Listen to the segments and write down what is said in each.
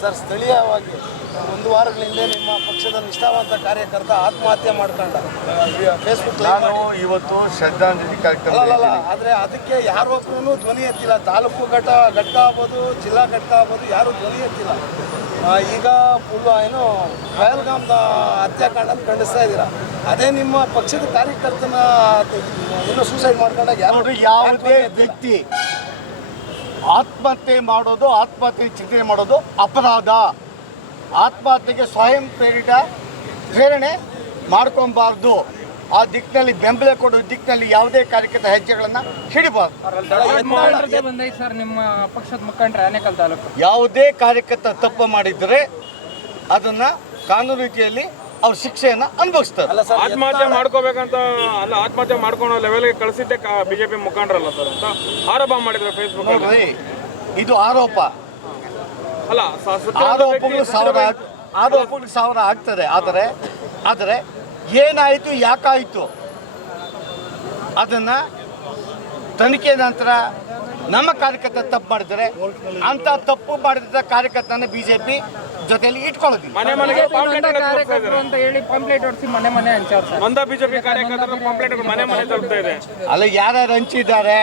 Sir ಸ್ಥಳೀಯವಾಗಿ ಒಂದು ವಾರಗಳ ಹಿಂದೆ ನಿಮ್ಮ ಪಕ್ಷದ ನಿಷ್ಠಾವಂತ ಕಾರ್ಯಕರ್ತ ಆತ್ಮಹತ್ಯೆ ಮಾಡ್ಕೊಂಡ. ಫೇಸ್ಬುಕ್ ನಾನು ಇವತ್ತು ಶ್ರದ್ಧಾಂಜಲಿ ಕಾರ್ಯಕ್ರಮ ಆದ್ರೆ ಆದರೆ ಅದಕ್ಕೆ ಯಾರೊಬ್ರು ಧ್ವನಿ ಎತ್ತಿಲ್ಲ. ತಾಲೂಕು ಘಟ ಘಟ್ಟ ಆಗ್ಬೋದು ಜಿಲ್ಲಾ ಘಟ್ಟ ಆಗ್ಬೋದು ಯಾರೂ ಧ್ವನಿ ಎತ್ತಿಲ್ಲ. ಈಗ ಪುಲ್ ಏನು ಪಹಲ್ಗಾಮ್ದ ಹತ್ಯಾಕಾಂಡ ಖಂಡಿಸ್ತಾ ಇದ್ದೀರಾ? ಅದೇ ನಿಮ್ಮ ಪಕ್ಷದ ಕಾರ್ಯಕರ್ತನ ಇನ್ನೂ ಸೂಸೈಡ್ ಮಾಡ್ಕೊಂಡಾಗ ಯಾರು ಯಾವುದೇ ವ್ಯಕ್ತಿ ಆತ್ಮಹತ್ಯೆ ಮಾಡೋದು ಆತ್ಮಹತ್ಯೆ ಚಿಂತನೆ ಮಾಡೋದು ಅಪರಾಧ. ಆತ್ಮಹತ್ಯೆಗೆ ಸ್ವಯಂ ಪ್ರೇರಿತ ಪ್ರೇರಣೆ ಮಾಡ್ಕೊಬಾರ್ದು ಆ ದಿಕ್ಕಿನಲ್ಲಿ ಬೆಂಬಲ ಕೊಡೋ ದಿಕ್ಕಿನಲ್ಲಿ ಯಾವುದೇ ಕಾರ್ಯಕರ್ತ ಹೆಜ್ಜೆಗಳನ್ನು ಹಿಡಿಬಾರ್ದು. ಯಾವುದೇ ಕಾರ್ಯಕರ್ತ ತಪ್ಪು ಮಾಡಿದರೆ ಅದನ್ನ ಕಾನೂನು ರೀತಿಯಲ್ಲಿ ಅವ್ರ ಶಿಕ್ಷೆಯನ್ನು ಅನುಭವಿಸ್ತಾರೆ. ಆತ್ಮಹತ್ಯೆ ಮಾಡ್ಕೋಬೇಕಂತ ಅಲ್ಲ ಆತ್ಮಹತ್ಯೆ ಮಾಡ್ಕೊಳೋ ಲೆವೆಲ್ಗೆ ಕಳಿಸಿದ್ದೆ ಬಿಜೆಪಿ ಮುಖಂಡರಲ್ಲ ಸರ್ ಅಂತ ಆರೋಪ ಮಾಡಿದ್ರು ಫೇಸ್ಬುಕ್ ನೋಡ್ರಿ ಇದು ಆರೋಪ. ಅಲ್ಲ ಆರೋಪಗಳು ಸಾವಿರ ಆರೋಪಗಳು ಸಾವಿರ ಆಗ್ತದೆ ಆದರೆ ಆದರೆ ಏನಾಯಿತು ಯಾಕಾಯಿತು? ಅದನ್ನ ತನಿಖೆ ನಂತರ ನಮ್ಮ ಕಾರ್ಯಕರ್ತ ತಪ್ಪು ಮಾಡಿದರೆ ಅಂತ ತಪ್ಪು ಮಾಡಿದ ಕಾರ್ಯಕರ್ತನ ಬಿಜೆಪಿ ಜೊತೆಯಲ್ಲಿ ಇಟ್ಕೊಳ್ಳೋದಿಲ್ಲ. ಮನೆ ಮನೆಗೆ ಕಾರ್ಯಕರ್ತರು ಅಂತ ಹೇಳಿ ಪಾಂಪ್ಲೇಟ್ ಹೊಡಿಸಿ ಮನೆ ಮನೆ ಹಂಚಾರ್ ಸರ್. ನೊಂದ ಬಿಜೆಪಿ ಕಾರ್ಯಕರ್ತರು ಪಾಂಪ್ಲೆಟ್ ಮನೆ ಮನೆ ಇದೆ. ಅಲ್ಲ ಯಾರ್ಯಾರು ಹಂಚಿದ್ದಾರೆ?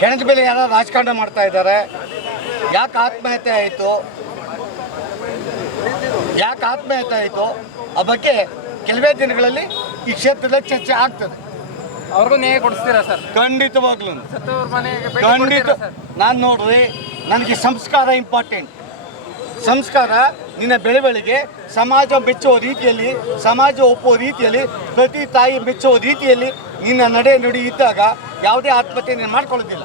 ಹೆಣದ ಮೇಲೆ ಯಾರು ರಾಜಕಾರಣ ಮಾಡ್ತಾ ಇದ್ದಾರೆ? ಯಾಕೆ ಆತ್ಮಹತ್ಯೆ ಆಯಿತು? ಯಾಕೆ ಆತ್ಮಹತ್ಯೆ ಆಯಿತು? ಆ ಬಗ್ಗೆ ಕೆಲವೇ ದಿನಗಳಲ್ಲಿ ಈ ಕ್ಷೇತ್ರದಲ್ಲಿ ಚರ್ಚೆ ಆಗ್ತದೆ. ಅವ್ರಿಗೂ ನ್ಯಾಯ ಕೊಡಿಸ್ತೀರಾ ಸರ್? ಖಂಡಿತವಾಗ್ಲೂ. ಸತ್ತವ್ರ ಮನೆಗೆ ಭೇಟಿ ಖಂಡಿತ ಕೊಡ್ತೀರಾ ಸರ್? ನಾನು ನೋಡ್ರಿ ನನಗೆ ಸಂಸ್ಕಾರ ಇಂಪಾರ್ಟೆಂಟ್ ಸಂಸ್ಕಾರ ನಿನ್ನ ಬೆಳವಣಿಗೆ ಸಮಾಜ ಮೆಚ್ಚುವ ರೀತಿಯಲ್ಲಿ ಸಮಾಜ ಒಪ್ಪುವ ರೀತಿಯಲ್ಲಿ ಪ್ರತಿ ತಾಯಿ ಮೆಚ್ಚುವ ರೀತಿಯಲ್ಲಿ ನಿನ್ನ ನಡೆ ನುಡಿ ಇದ್ದಾಗ ಯಾವುದೇ ಆತ್ಮಹತ್ಯೆ ನೀನು ಮಾಡ್ಕೊಳ್ಳೋದಿಲ್ಲ.